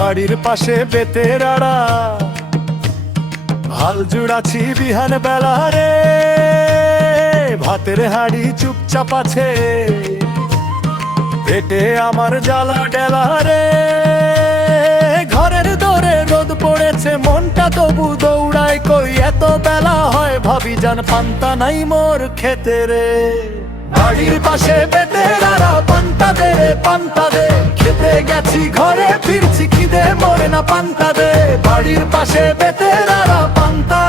বাড়ির পাশে বেতের আড়া, হাল জুড়াছি বিহান বেলা রে, ভাতের হাড়ি চুপচাপ আছে, পেটে আমার জ্বালা ডেলা রে। ঘরের দরে রোদ পড়েছে, মনটা তবু দৌড়ায় কই, এত বেলা হয় ভাবি জান পান্তা নাই মোর খেতে রে। বাড়ির পাশে বেতের আড়া, পান্তা দে রে পান্তা দে, খেতে গেছি ঘরে ফিরছি খিদে মরে না পান্তা দে। বাড়ির পাশে বেতের আড়া, পান্তা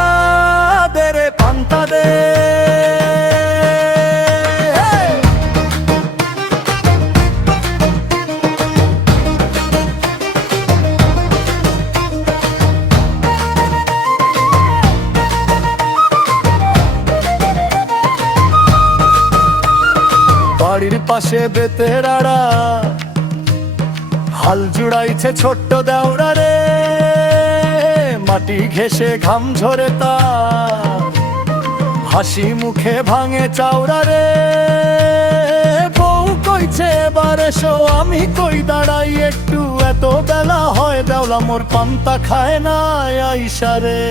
দে রে পান্তা দে। বাড়ির পাশে বেতের আড়া, হাল জুড়াইছে ছোট্ট দেওরা রে, মাটি ঘেঁষে ঘাম ঝরে তা, হাসি মুখে ভাঙে চাওরা রে। বউ কইছে এবার এসো, আমি কই দাঁড়াই একটু, এত বেলা হয় দেওলা মোর পান্তা খায় না আইসা রে।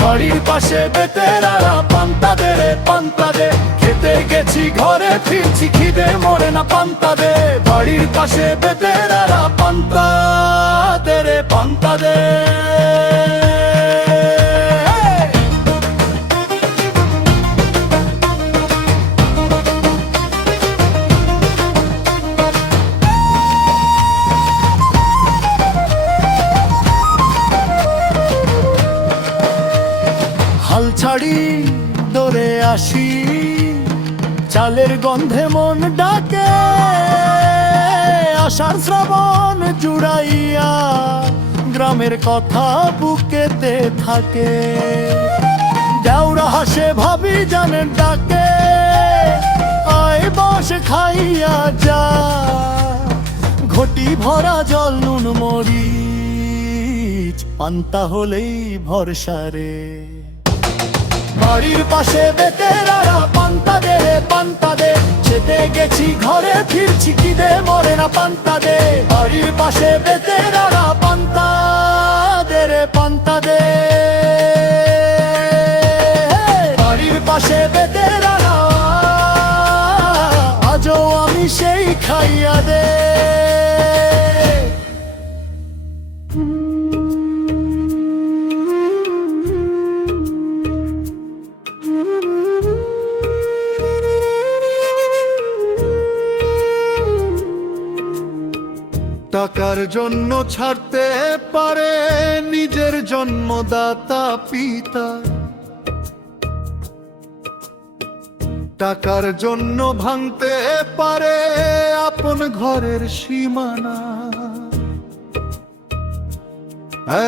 বাড়ির পাশে বেতের আড়া, পান্তা দে রে পান্তা দে, খেতে গেছি ঘরে ফিরছি খিদে মরে না পান্তা দে। বাড়ির পাশে বেতের আড়া, পান্তা দে রে পান্তা দে। হাল ছাড়ি দৌড়ে আসি, চালের গন্ধে মন ডাকে, আষাঢ় শ্রাবণ জুড়াইয়া গ্রামের কথা বুকেতে থাকে। দেওরা হাসে ভাবি জানের ডাকে, আয় বস খাইয়া যা, ঘটি ভরা জল নুন মরিচ, পান্তা হলেই ভরসা রে। বাড়ির পাশে বেতের আড়া, পান্তা দে রে পান্তা দে, খেতে গেছি ঘরে ফিরছি খিদে মরে না পান্তা দে। বাড়ির পাশে বেতের আড়া, পান্তা দে রে পান্তা দে। বাড়ির পাশে বেতের আড়া, আজও আমি সেই খাইয়া দে। টাকার জন্য ছাড়তে পারে নিজের জন্মদাতা পিতা, টাকার জন্য ভাঙতে পারে আপন ঘরের সীমানা।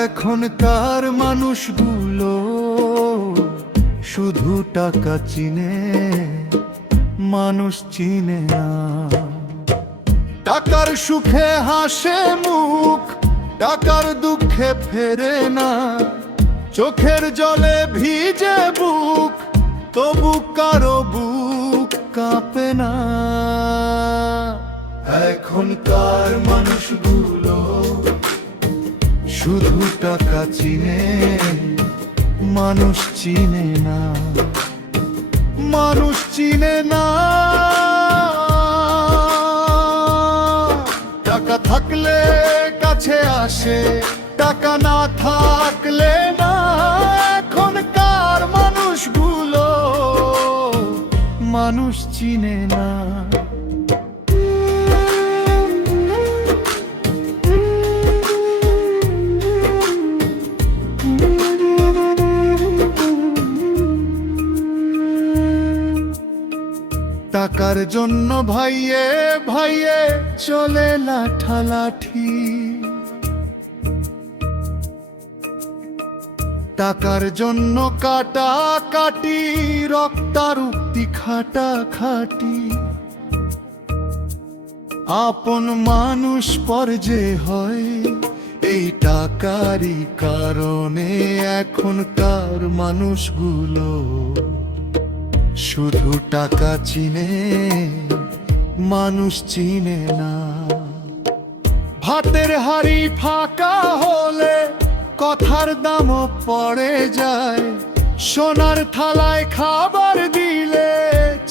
এখনকার মানুষগুলো শুধু টাকা চিনে, মানুষ চিনে না। টাকার সুখে হাসে মুখ, টাকার দুঃখে ফেরে না, চোখের জলে ভিজে বুক, তবু কারো বুক কাঁপে না। এখনকার মানুষগুলো শুধু টাকা চিনে, মানুষ চিনে না, মানুষ চিনে না। টাকা থাকলে কাছে আসে, টাকা না থাকলে না। এখনকার মানুষগুলো মানুষ চিনে না। টাকার জন্য ভাইয়ে ভাইয়ে চলে লাঠালাঠি, টাকার জন্য কাটাকাটি, রক্তারক্তি খাটাখাটি। আপন মানুষ পর যে হয় এই টাকারই কারণে, এখনকার মানুষগুলো শুধু টাকা চিনে, মানুষ চিনে না। ভাতে মনের হাড়ি ফাঁকা হলে কথার দামও পড়ে যায়, সোনার থালায় খাবার দিলে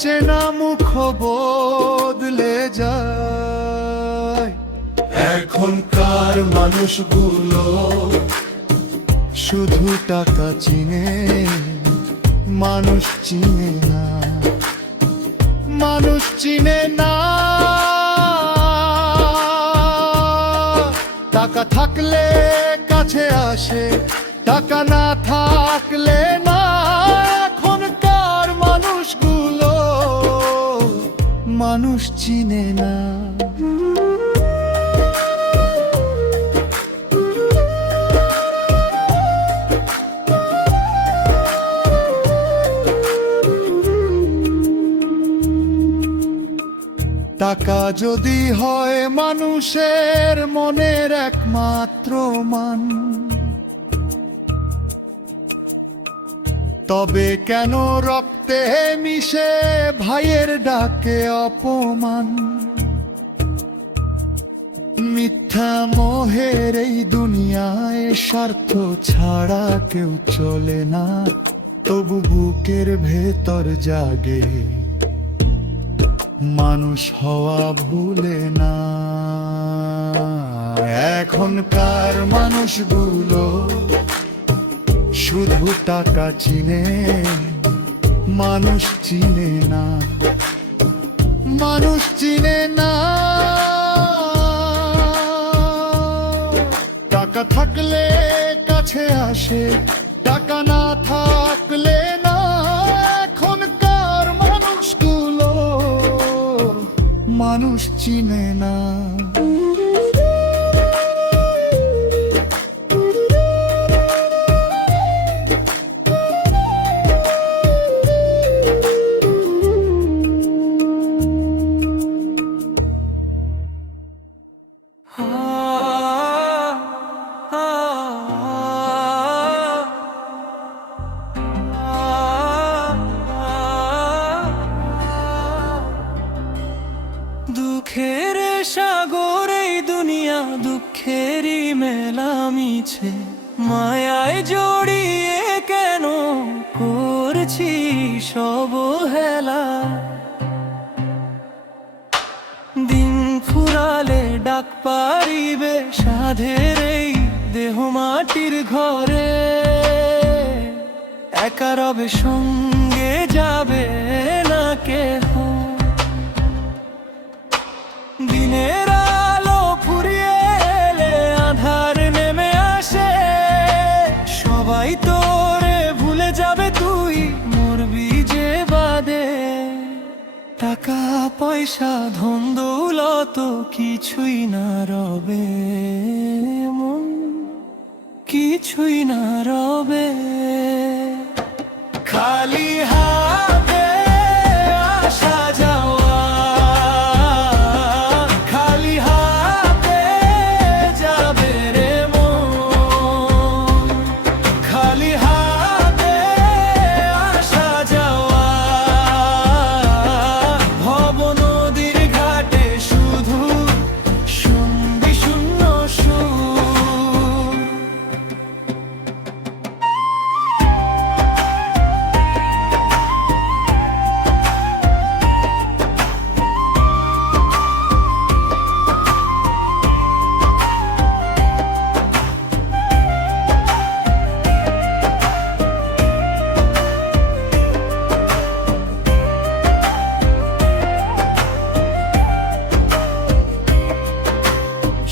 চেনা মুখ বদলে যায়। এখনকার মানুষগুলো শুধু টাকা চিনে, মানুষ চিনে না, মানুষ চিনে না। টাকা থাকলে কাছে আসে, টাকা না থাকলে না। এখনকার মানুষগুলো মানুষ চিনে না। টাকা যদি হয় মানুষের মনের একমাত্র মান, তবে কেন রক্তে মিশে ভাইয়ের ডাকে অপমান? মিথ্যা মোহের এই দুনিয়ায় স্বার্থ ছাড়া কেউ চলে না, তবু বুকের ভেতর জাগে মানুষ হওয়া ভুলে না। এখনকার মানুষগুলো শুধু টাকা চিনে, মানুষ চিনে না, মানুষ চিনে না। টাকা থাকলে কাছে আসে, টাকা না থাকলে না। এখনকার মানুষগুলো মানুষ চিনে না। দুঃখের সাগর এই দুনিয়া, দুঃখেরই মেলা মিছে, মায়ায় জড়িয়ে কেন করছি সব হেলা? দিন ফুরালে ডাক পারিবে সাধের এই দেহ মাটির ঘরে, একা রবে সঙ্গে যাবে না কেহ। দিনের আলো ফুরিয়ে এলে আধার নেমে আসে, সবাই তোরে ভুলে যাবে, তুই মরবি যে বাদে। টাকা পয়সা ধন দৌলত কিছুই না রবে, মন কিছুই না রবে। খালি হাতে আসা যাওয়া, খালি হাতে যাবে রে মন, খালি হাতে আসা যাওয়া। ভব নদীর ঘাটে শুধু শুনবি শূন্য সুর।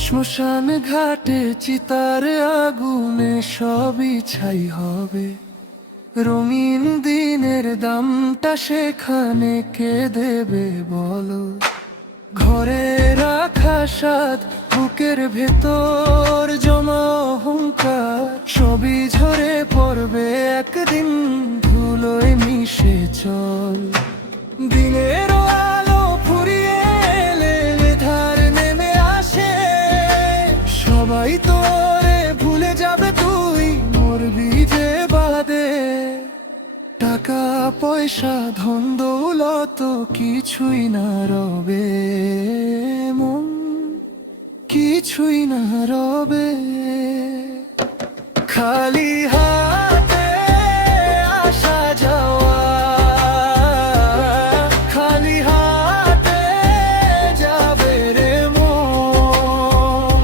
শ্মশান ঘাটে চিতার আগুনে সবই ছাই হবে, রঙিন দিনের দামটা সেখানে কে দেবে বলো? ঘরে রাখা স্বাদ, বুকের ভেতর জমা অহংকার, সবই ঝরে পড়বে একদিন, ধুলোয় মিশে চল। দিনের আলো ফুরিয়ে এলে ধার নেমে আসে, সবাই তোরে ভুলে যাবে, তুই মরবি যে বাদে। টাকা পয়সা ধন দৌলত কিছুই না রবে, মন কি কিছুই না রবে। খালি হাতে আসা যাওয়া, খালি হাতে যাবে রে মন,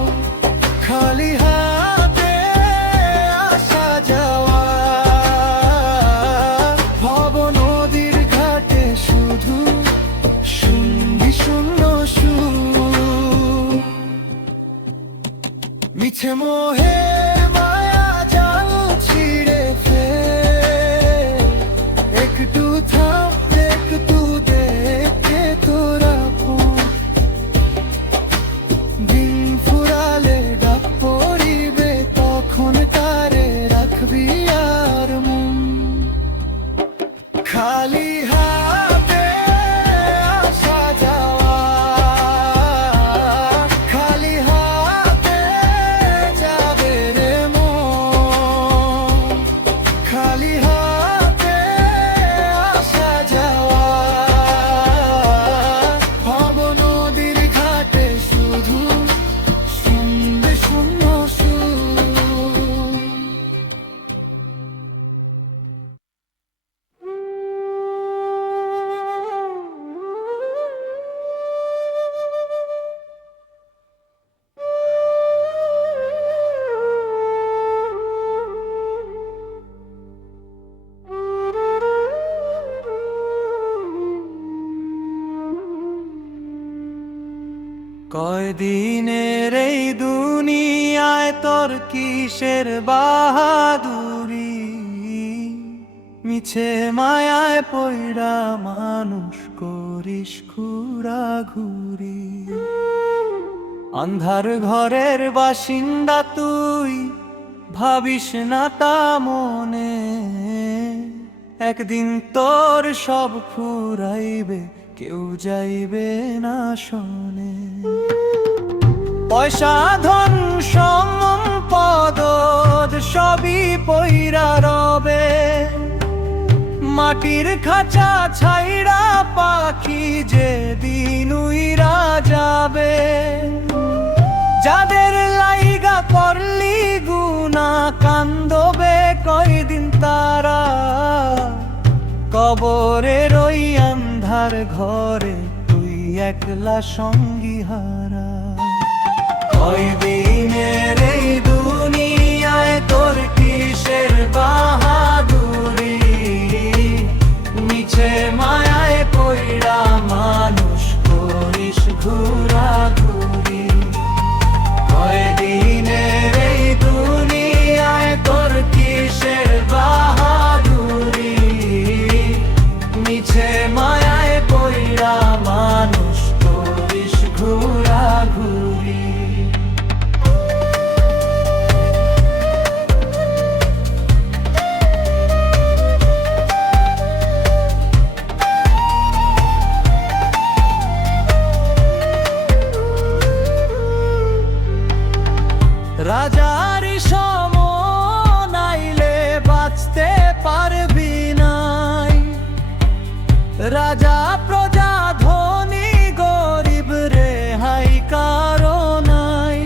খালি হাতে আসা যাওয়া। ভব নদীর ঘাটে শুধু সঙ্গী শূন্য সুর, মিছে মোহে মায়া জাল ছিঁড়ে ফের। একটু থাম, একটু দেখে তোরা দিন ফুরালে ডাক পড়িবে, তখন তারে রাখবি আর মন। খালি হাতে আসা যাওয়া, খালি হাতে যাবে রে মন, খালি হাতে আসা যাওয়া। ভব নদীর ঘাটে শুধু শুনবে শূন্য সুর। কয়দিনের এই দুনিয়ায় তোর কিসের বাহাদুরি, মিছে মায়ায় পয়রা মানুষ করিস ঘুরাঘুরি। আন্ধার ঘরের বাসিন্দা তুই, ভাবিস না তা মনে, একদিন তোর সব ফুরাইবে, কেউ যাইবে না শোনে। পয়সা ধন সম্পদ সবই পইরা রবে, মাটির খাঁচা ছাইড়া পাখি যে দিন উইরা যাবে। যাদের লাইগা করলি গুনা, কান্দবে কয়দিন তারা, কবরের ওই আন্ধার ঘরে তুই একলা সঙ্গী হারা। কয়দিনের এই দুনিয়ায় তোর কিসের বাহাদুরি, মিছে মায়ায় পয়রা মানুষ করিস ঘুরাঘুরি। কয়দিনের এই দুনিয়ায় তোর কিসের বাহাদুরি, মিছে মায়ায় পয়রা মানুষ করিস ঘুরাঘুরি। রাজার সম নাইলে বাঁচতে পারবি নাই, রাজা প্রজা ধনী গরিব রেহাই কারো নাই।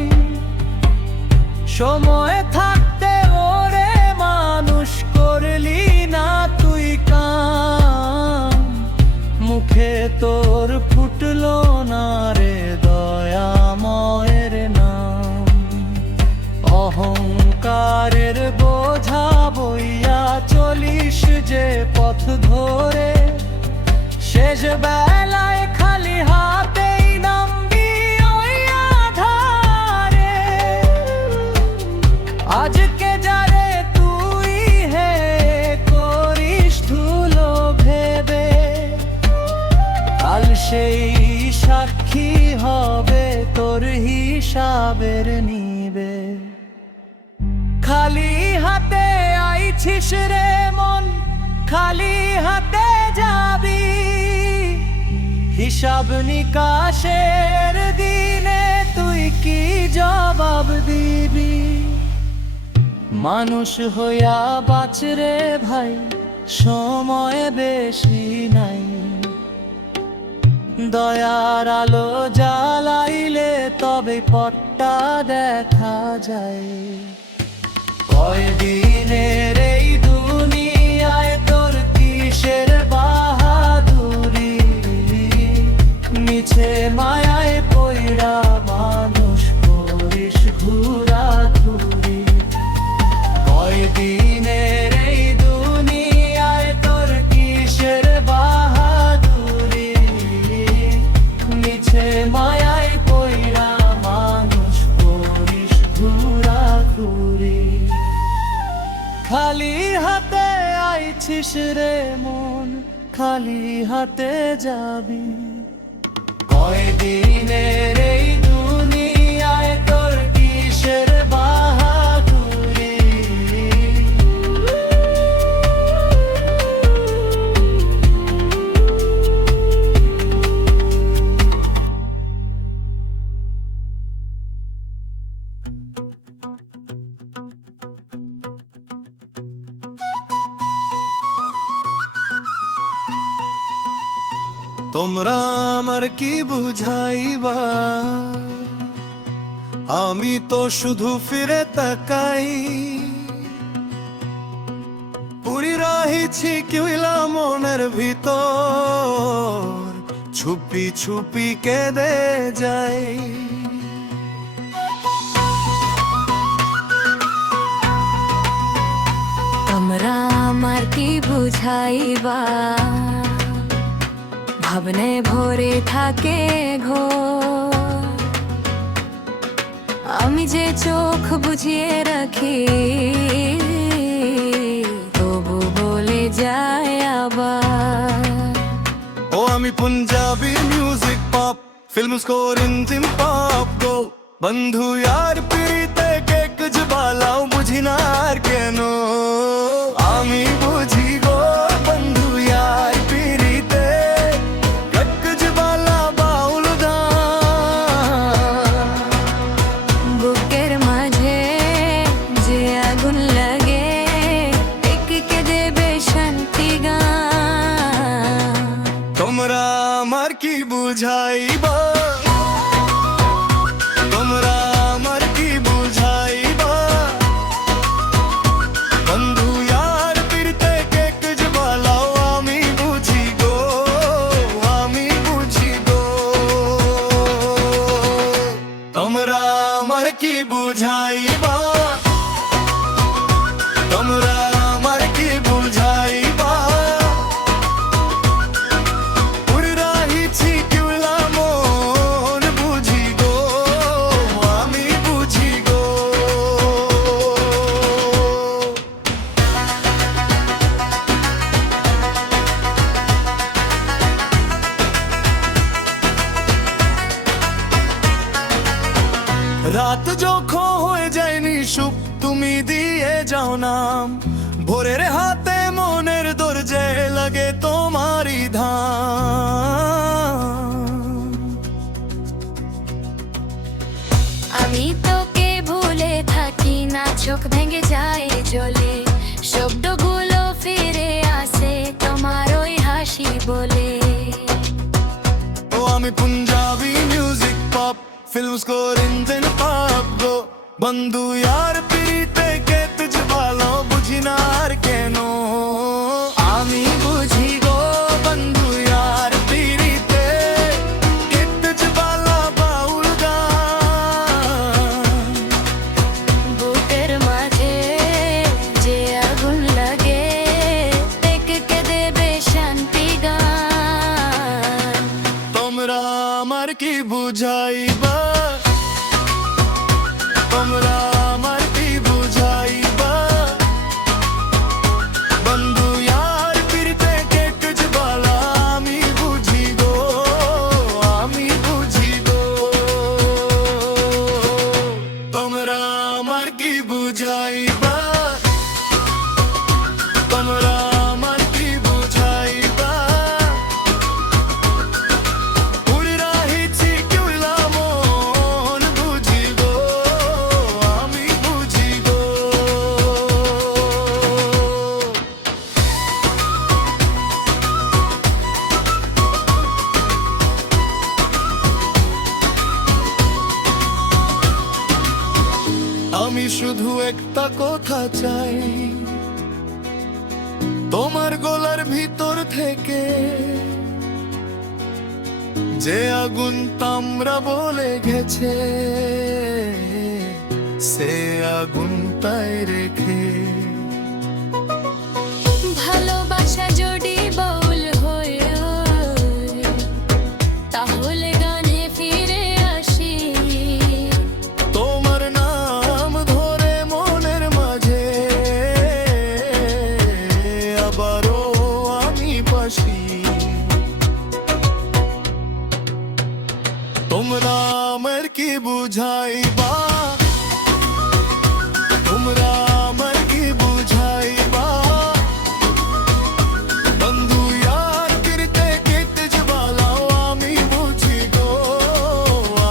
সময় থাকতে ওরে মানুষ করলি না তুই কাম, মুখে তোর ফুটলো না রে দয়াময়ের নাম। অহংকারের বোঝা বইয়া চলিস যে পথ ধরে, শেষ বেলায় খালি হাতেই নামবি ওই আধারে। আজকে যারে তুই হে করিস ধুলো ভেবে, কাল সেই সাক্ষী হবে তোর হিসাবের নিবে। খালি হাতে আইছিস রে মন, খালি হাতে যাবি, হিসাব নিকাশের দিনে তুই কি জবাব দিবি। মানুষ হইয়া বাঁচ রে ভাই, সময় বেশি নাই। দয়ার আলো জ্বালাইলে তবে পথটা দেখা যায়। কয়দিনের এই দুনিয়ায় তোর কিসের বাহাদুরি, মিছে মায়ায় পয়রা মানুষ করিস ঘুরাঘুরি। কয়দিনের এই দুনিয়ায় তোর কিসের বাহাদুরি, মিছে মায়ায় পয়রা মানুষ করিস ঘুরাঘুরি। খালি হাতে আইছিস রে মন, খালি হাতে যাবি। কয়দিনের এই দুনিয়ায় তোর কিসের বাহাদুরি। তোমরা আমার কি বুঝাইবা, আমি তো শুধু ফিরে তাকাই। পুরি রহিছি কিলা মনের ভিতর, ছুপি ছুপি কেঁদে যাই। তোমরা আমার কি বুঝাইবা, ভাবনে ভরে থাকে ঘোর। আমি যে চোখ বুঝিয়ে রাখি, তবু বলে যায় আবার। ও আমি Punjabi music pop film score इंजिन पॉप गो बंधु यार पीते के कुछ बालाओ बुझी ना আর কেন আমি বুঝি গো বন্ধু यार पीते कुछ बाला बाउल গান। বুকের মাঝে যে আগুন লাগে, কে দেবে শান্তি গান। তোমরা আমার কি বুঝাইবা, তোমরা আমার কি বুঝাইবা, বন্ধু यार পীরতে কে কুছ বালাও আমি বুঝি গো, আমি বুঝি গো। তোমরা আমার কি বুঝাইবা, তোমরা আমার কি বুঝাইবা, পুরি রহিছি কিলা মন বুঝি গো, আমি বুঝি গো। রাত যখন হয়ে যায়নি সুপ তুমি দিয়ে যাও নাম, ভোরের হাতে মনের দরজে লাগে তোমারই ধাম। আমি তোকে ভুলে থাকি না, চোখ ভেঙে যায় জলে। শব্দগুলো ফিরে আসে তোমার ওই হাসি বলে। ও আমি Punjabi music pop film score इंजन पॉप गो बंधु यार पीते के तुझ ভালো বুঝি না আর কেন আমি বুঝি গো বন্ধু यार पीते के तुझ ভালো বাউল গান। বুকের মাঝে যে আগুন লাগে, কে দেবে শান্তি গান। তোমরা আমার কি বুঝাইবা, তোমরা আমার কি আমি শুধু একটা কথা চাই, তোমার গলার ভিতর থেকে যে আগুন তামরা বলে গেছে, সে আগুনটাই রেখে। ভালোবাসা যদি বাউল হয়ে তাহলে গানে ফিরে আসি, তোমার নাম ধরে মনের মাঝে আবারও আমি বাসি। তোমরা আমার কি বুঝাইবা, তোমরা আমার কি বুঝাইবা, বন্ধু यार কিরতে কেতে জবালাও আমি বুঝি গো,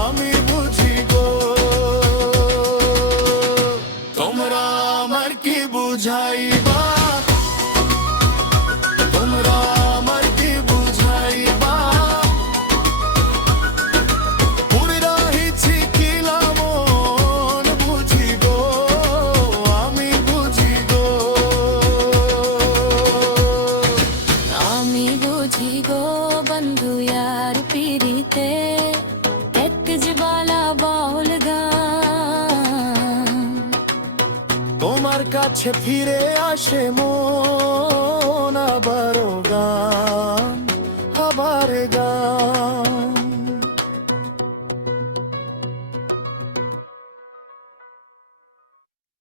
আমি বুঝি গো। তোমরা আমার কি বুঝাইবা, তোমরা আমার কি বুঝাইবা, মনে রাখিছি কিলা মন বুঝি গো, আমি বুঝি গো। আমি বুঝি গো বন্ধু यार পিরিতে এক জবালা বাউল গান। তোমার কাছে ফিরে আসে মন আবারও গান।